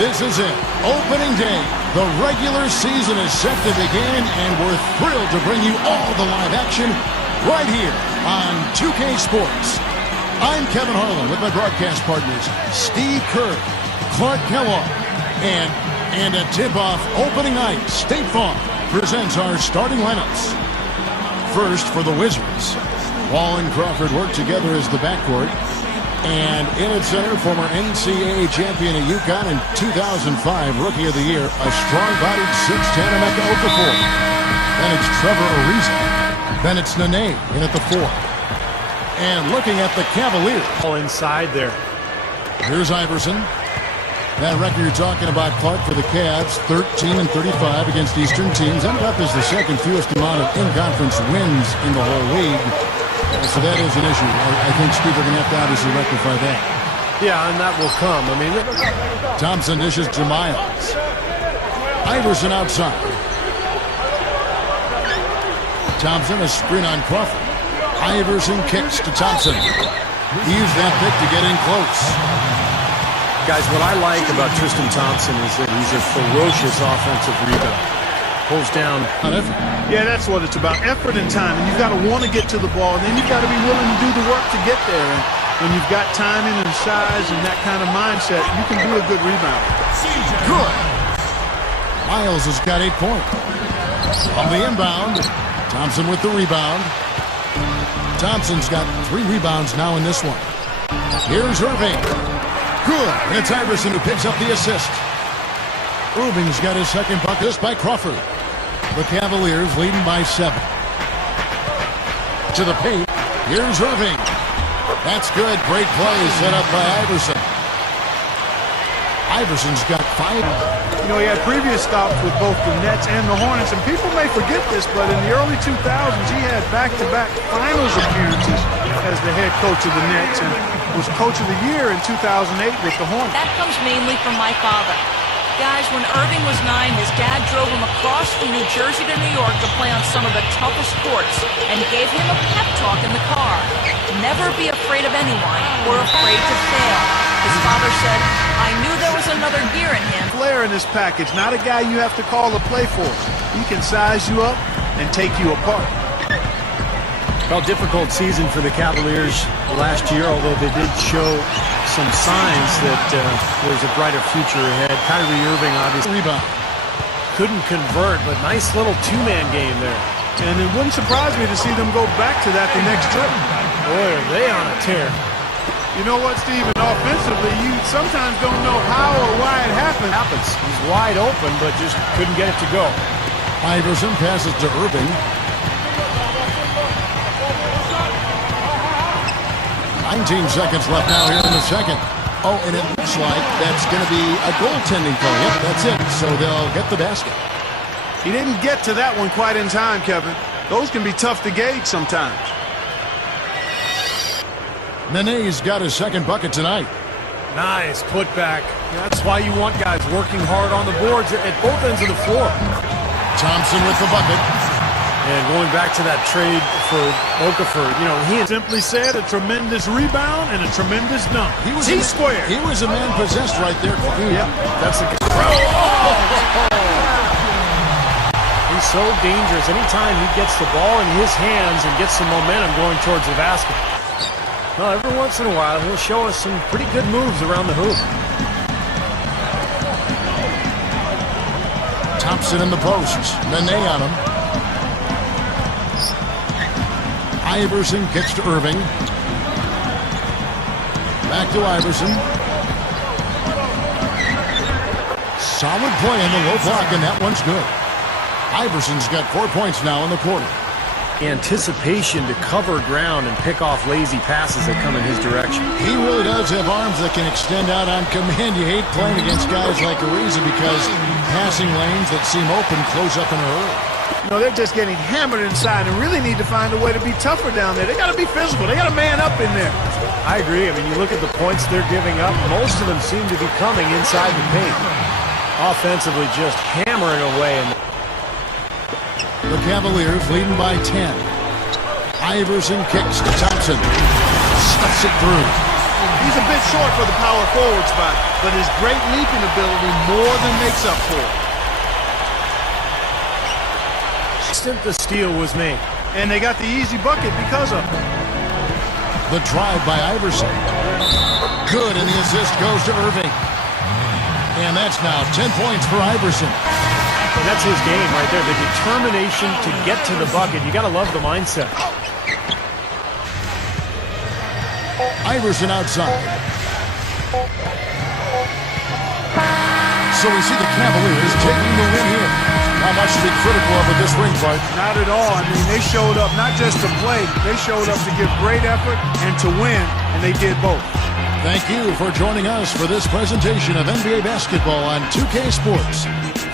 This is it. Opening day. The regular season is set to begin, and we're thrilled to bring you all the live action right here on 2K Sports. I'm Kevin Harlan with my broadcast partners, Steve Kerr, Clark Kellogg, and a tip-off opening night. State Farm presents our starting lineups. First for the Wizards. Wall and Crawford work together as the backcourt. And in its center, former NCAA champion at UConn in 2005, Rookie of the Year, a strong-bodied 6'10" Emeka Okafor. Then it's Trevor Ariza. Then it's Nene in at the 4. And looking at the Cavaliers. All inside there. Here's Iverson. That record you're talking about, Clark, for the Cavs, 13-35 against Eastern teams. Ended up as the second fewest amount of in-conference wins in the whole league. So that is an issue. I think Steve are going to have to obviously rectify that. Yeah, and that will come. I mean, Thompson dishes to Miles. Iverson outside. Thompson, a screen on Crawford. Iverson kicks to Thompson. He used that pick to get in close. Guys, what I like about Tristan Thompson is that he's a ferocious offensive rebounder. Pulls down on effort. Yeah, that's what it's about. Effort and time. And you've got to want to get to the ball. And then you've got to be willing to do the work to get there. And when you've got timing and size and that kind of mindset, you can do a good rebound. Good. Miles has got 8 points. On the inbound, Thompson with the rebound. Thompson's got 3 rebounds now in this one. Here's Irving. Good. And it's Iverson who picks up the assist. Irving's got his second bucket by Crawford. The Cavaliers leading by 7. To the paint. Here's Irving. That's good. Great play set up by Iverson. Iverson's got 5. You know, he had previous stops with both the Nets and the Hornets, and people may forget this, but in the early 2000s, he had back-to-back finals appearances as the head coach of the Nets and was coach of the year in 2008 with the Hornets. That comes mainly from my father. Guys, when Irving was 9, his dad drove him across from New Jersey to New York to play on some of the toughest courts and gave him a pep talk in the car. Never be afraid of anyone or afraid to fail. His father said, I knew there was another gear in him. Player in this package, not a guy you have to call a play for. He can size you up and take you apart. Well, difficult season for the Cavaliers last year, although they did show some signs that there's a brighter future ahead. Kyrie Irving, obviously, Rebound. couldn't convert, but nice little two-man game there. And it wouldn't surprise me to see them go back to that the next trip. Boy, are they on a tear. You know what, Steven? Offensively, you sometimes don't know how or why it happened. He's wide open, but just couldn't get it to go. Iverson passes to Irving. 19 seconds left now here in the second. Oh, and it looks like that's going to be a goaltending call. Yep, that's it. So they'll get the basket. He didn't get to that one quite in time, Kevin. Those can be tough to gauge sometimes. Nene's got his second bucket tonight. Nice putback. That's why you want guys working hard on the boards at both ends of the floor. Thompson with the bucket. And going back to that trade for Okafor, you know, he Simply said, a tremendous rebound and a tremendous dunk. He was T-square. He was a man possessed right there. Yep. that's a good. He's so dangerous. Anytime he gets the ball in his hands and gets some momentum going towards the basket. Well, every once in a while, he'll show us some pretty good moves around the hoop. Thompson in the post. Nene on him. Iverson kicks to Irving. Back to Iverson. Solid play in the low block, and that one's good. Iverson's got 4 points now in the quarter. Anticipation to cover ground and pick off lazy passes that come in his direction. He really does have arms that can extend out on command. You hate playing against guys like Ariza because passing lanes that seem open close up in a hurry. You know, they're just getting hammered inside and really need to find a way to be tougher down there. They got to be physical. They got to man up in there. I agree. I mean, you look at the points they're giving up, most of them seem to be coming inside the paint. Offensively, just hammering away. The Cavaliers leading by 10. Iverson kicks to Thompson. Stuffs it through. He's a bit short for the power forward spot, but his great leaping ability more than makes up for it. The steal was made. And they got the easy bucket because of it. The drive by Iverson. Good, and the assist goes to Irving. And that's now 10 points for Iverson. And that's his game right there, the determination to get to the bucket. You got to love the mindset. Iverson outside. So we see the Cavaliers taking the win here. Not much to be critical of with this ring fight. Not at all. I mean, they showed up not just to play, they showed up to give great effort and to win, and they did both. Thank you for joining us for this presentation of NBA basketball on 2K Sports.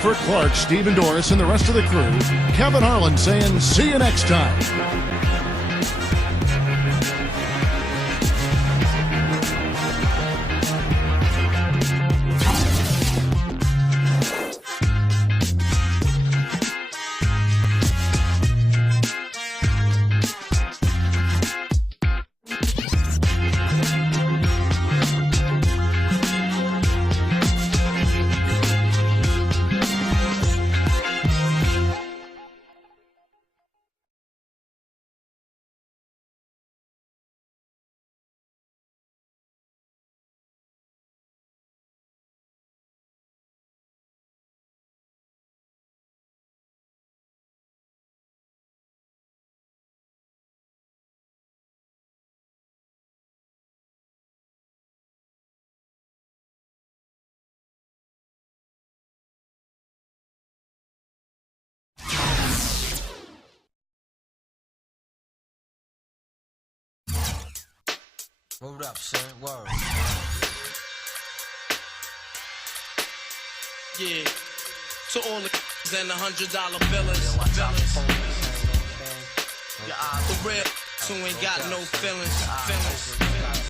For Clark, Stephen Doris, and the rest of the crew, Kevin Harlan saying see you next time. Word up, son. Word. Yeah. To all the and the $100 billers. The real who ain't got no feelings.